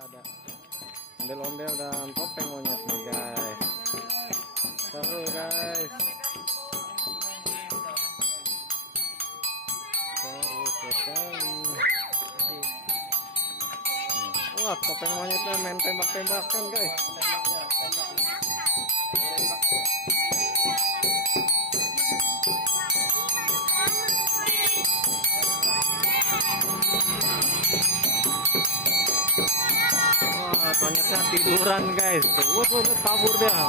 ada ondel-ondel dan topeng monyet nih guys. Seru guys. Seru sekali. Wah, topeng monyetnya main tembak-tembakan guys. Wah, monyetnya tiduran guys. Wah, kabur dia.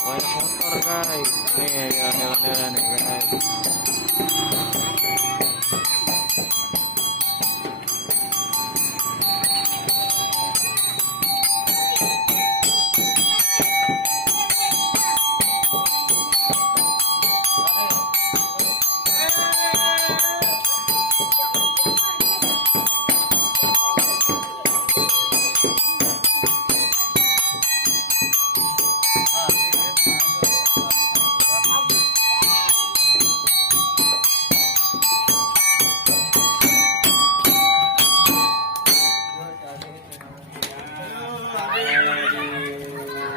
Banyak motor guys. Nih, ondel-ondel nih guys.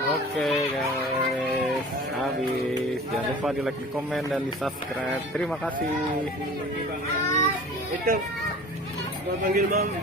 Oke guys, habis. Jangan lupa di like, di komen, dan di subscribe. Terima kasih. Itu, panggil mama.